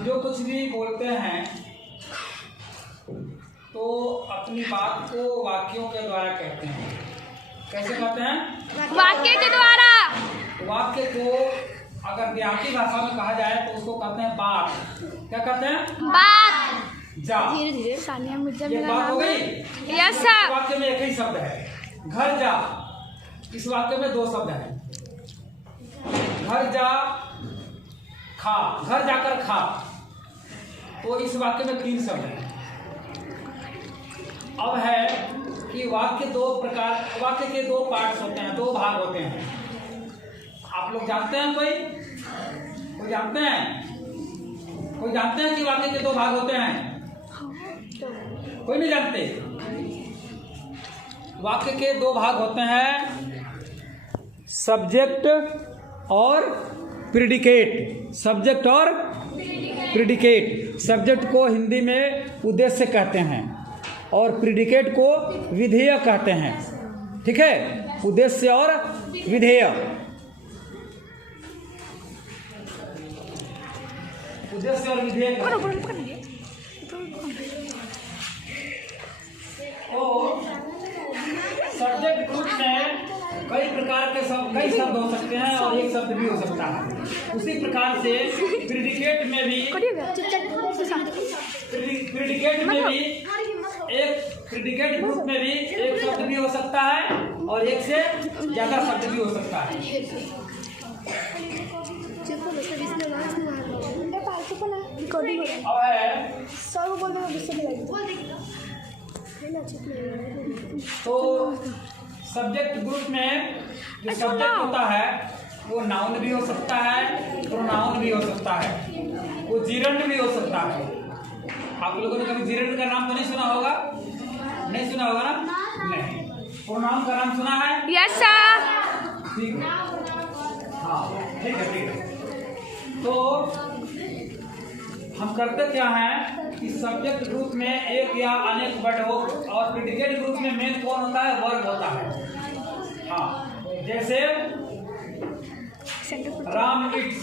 हम जो कुछ भी बोलते हैं तो अपनी बात को वाक्यों के द्वारा कहते हैं। कैसे कहते हैं? वाक्य के द्वारा। वाक्य को अगर देहाती भाषा में कहा जाए तो उसको कहते हैं बात। क्या कहते हैं? बात। जा। धीरे धीरे सानिया मिर्जा ये मेरा बात हो नाम गई। है। Yes sir. इस वाक्य में एक ही शब्द है, घर जा। इस वाक्य में दो शब्द हैं, घर जा, खा। घर जाकर खा। तो इस वाक्य में तीन शब्द हैं। अब है कि वाक्य के दो पार्ट्स होते हैं, दो भाग होते हैं। आप लोग जानते हैं? कोई जानते हैं? कोई जानते हैं कि वाक्य के दो भाग होते हैं? कोई नहीं जानते? वाक्य के दो भाग होते हैं, सब्जेक्ट और प्रिडिकेट। सब्जेक्ट और प्रिडिकेट। सब्जेक्ट को हिंदी में उद्देश्य कहते हैं और प्रिडिकेट को विधेय कहते हैं। ठीक है? उद्देश्य और विधेय। उद्देश्य और विधेय और सब्जेक्ट ग्रुप में कई प्रकार के कई शब्द हो सकते हैं और एक शब्द भी हो सकता है। उसी प्रकार से प्रिडिकेट में भी एक प्रिडिकेट ग्रुप में भी एक शब्द भी हो सकता है और एक से ज्यादा शब्द भी हो सकता है। अब है तो सब्जेक्ट ग्रुप में जो सब्जेक्ट होता है वो नाउन भी हो सकता है, प्रोनाउन भी हो सकता है, वो जीरंड भी हो सकता है। आप लोगों ने कभी जीरंड का नाम तो नहीं सुना होगा? नहीं सुना होगा ना? नहीं। प्रोनाउन का नाम सुना है? Yes sir. ठीक है, हाँ ठीक है। तो हम करते क्या हैं कि सब्जेक्ट ग्रुप में एक या अनेक वर्ड हो और प्रिडिकेट ग्रुप में मेन कौन होता है? वर्ब होता है। हाँ, जैसे राम इट्स,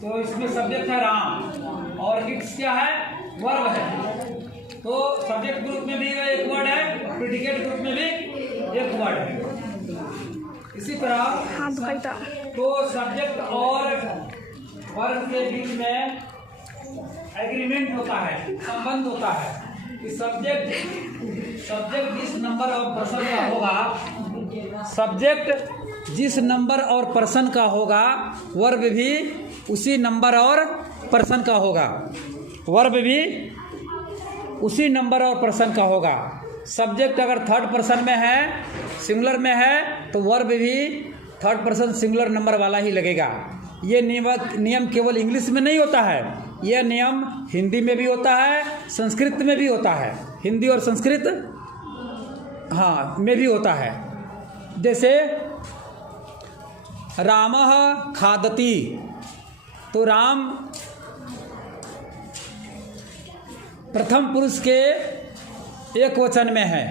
तो इसमें सब्जेक्ट है राम और इट्स क्या है? वर्ब है। तो सब्जेक्ट ग्रुप में भी एक वर्ड है, प्रिडिकेट ग्रुप में भी एक वर्ड है। इसी तरह तो सब्जेक्ट और वर्ब के बीच में एग्रीमेंट होता है, संबंध होता है कि सब्जेक्ट जिस नंबर और पर्सन का होगा, सब्जेक्ट जिस नंबर और पर्सन का होगा, वर्ब भी उसी नंबर और पर्सन का होगा। वर्ब भी उसी नंबर और पर्सन का होगा। सब्जेक्ट अगर थर्ड पर्सन में है, सिंगुलर में है, तो वर्ब भी थर्ड पर्सन सिंगुलर नंबर वाला ही लगेगा। ये नियम केवल इंग्लिश में नहीं होता है, यह नियम हिंदी में भी होता है, संस्कृत में भी होता है। हिंदी और संस्कृत हाँ में भी होता है। जैसे रामः खादति, तो राम प्रथम पुरुष के एक वचन में है,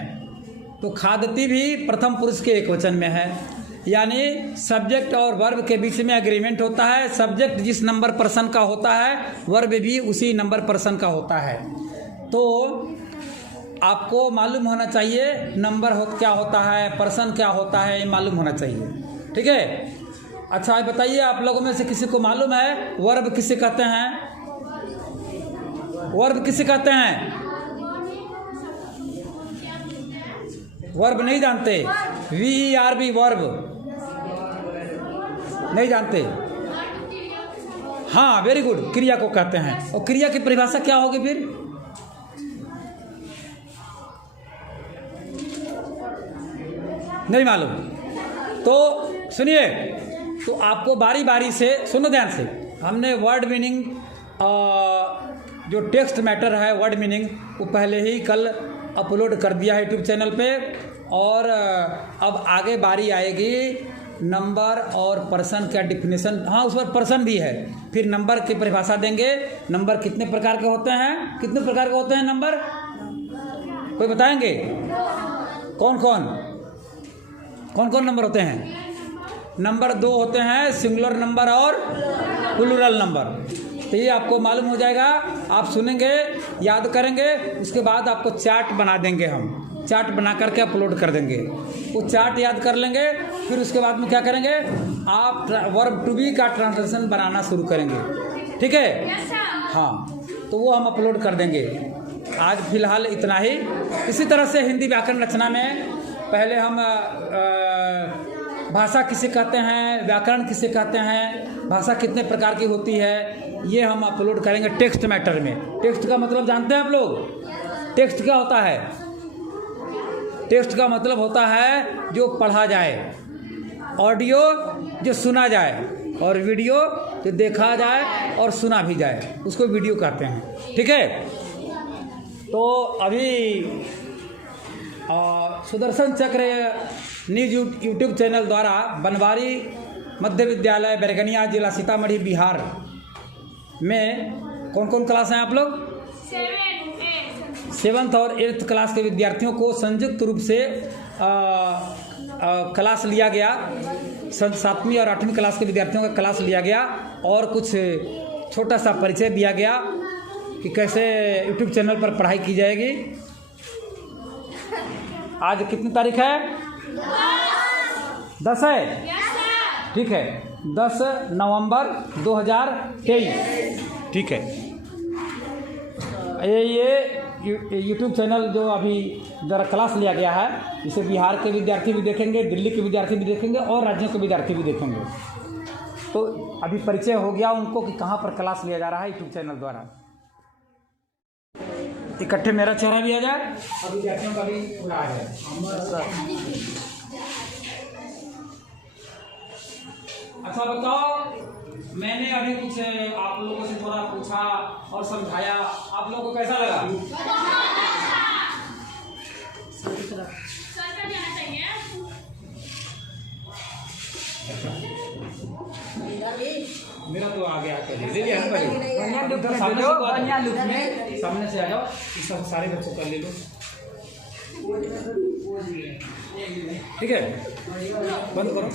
तो खादति भी प्रथम पुरुष के एक वचन में है। यानी सब्जेक्ट और वर्ब के बीच में एग्रीमेंट होता है। सब्जेक्ट जिस नंबर पर्सन का होता है, वर्ब भी उसी नंबर पर्सन का होता है। तो आपको मालूम होना चाहिए नंबर क्या होता है, पर्सन क्या होता है, ये मालूम होना चाहिए। ठीक है? अच्छा बताइए, आप लोगों में से किसी को मालूम है वर्ब किसे कहते हैं? वर्ब किसे कहते हैं? वर्ब नहीं जानते? VERB वर्ब नहीं जानते? हाँ वेरी गुड, क्रिया को कहते हैं। और क्रिया की परिभाषा क्या होगी फिर? नहीं मालूम? तो सुनिए, तो आपको बारी बारी से सुनो ध्यान से। हमने वर्ड मीनिंग जो टेक्स्ट मैटर है, वर्ड मीनिंग, वो पहले ही कल अपलोड कर दिया है यूट्यूब चैनल पे। और अब आगे बारी आएगी नंबर और पर्सन का डिफिनेशन। हाँ, उस पर पर्सन भी है, फिर नंबर की परिभाषा देंगे। नंबर कितने प्रकार के होते हैं? कितने प्रकार के होते हैं नंबर? कोई बताएंगे? कौन कौन नंबर होते हैं? नंबर दो होते हैं, सिंगुलर नंबर और प्लूरल नंबर। तो ये आपको मालूम हो जाएगा। आप सुनेंगे, याद करेंगे, उसके बाद आपको चार्ट बना देंगे, हम चार्ट बना करके अपलोड कर देंगे। वो चार्ट याद कर लेंगे, फिर उसके बाद में क्या करेंगे, आप वर्ब टू बी का ट्रांसलेशन बनाना शुरू करेंगे। ठीक है? हाँ, तो वो हम अपलोड कर देंगे। आज फिलहाल इतना ही। इसी तरह से हिंदी व्याकरण रचना में पहले हम भाषा किसे कहते हैं, व्याकरण किसे कहते हैं, भाषा कितने प्रकार की होती है, ये हम अपलोड करेंगे टेक्स्ट मैटर में। टेक्स्ट का मतलब जानते हैं आप लोग? टेक्स्ट क्या होता है? टेक्स्ट का मतलब होता है जो पढ़ा जाए, ऑडियो जो सुना जाए, और वीडियो जो देखा जाए और सुना भी जाए, उसको वीडियो कहते हैं। ठीक है? तो अभी सुदर्शन चक्र न्यूज यूट्यूब चैनल द्वारा बनवारी मध्य विद्यालय बैरगनिया, जिला सीतामढ़ी, बिहार में कौन कौन क्लास हैं आप लोग? 7th और 8th क्लास के विद्यार्थियों को संयुक्त रूप से क्लास लिया गया। 7वीं और 8वीं क्लास के विद्यार्थियों का क्लास लिया गया और कुछ छोटा सा परिचय दिया गया कि कैसे यूट्यूब चैनल पर पढ़ाई की जाएगी। आज कितनी तारीख है? 10 है। ठीक है, 10 नवंबर 2023। ठीक है, ये यूट्यूब चैनल जो अभी जरा क्लास लिया गया है, इसे बिहार के विद्यार्थी भी देखेंगे, दिल्ली के विद्यार्थी भी देखेंगे और राज्यों के विद्यार्थी भी देखेंगे। तो अभी परिचय हो गया उनको कि कहाँ पर क्लास लिया जा रहा है यूट्यूब चैनल द्वारा। इकट्ठे मेरा चेहरा भी आ जाए और विद्यार्थियों का भी पूरा आ जाए। अच्छा बताओ, मैंने अभी कुछ आप लोगों से थोड़ा पूछा और समझाया, आप लोगों को कैसा लगा? मेरा तो आ गया, ले लिया सामने से आ जाओ, इस सब सारे बच्चों का ले लो। ठीक है, बंद करो।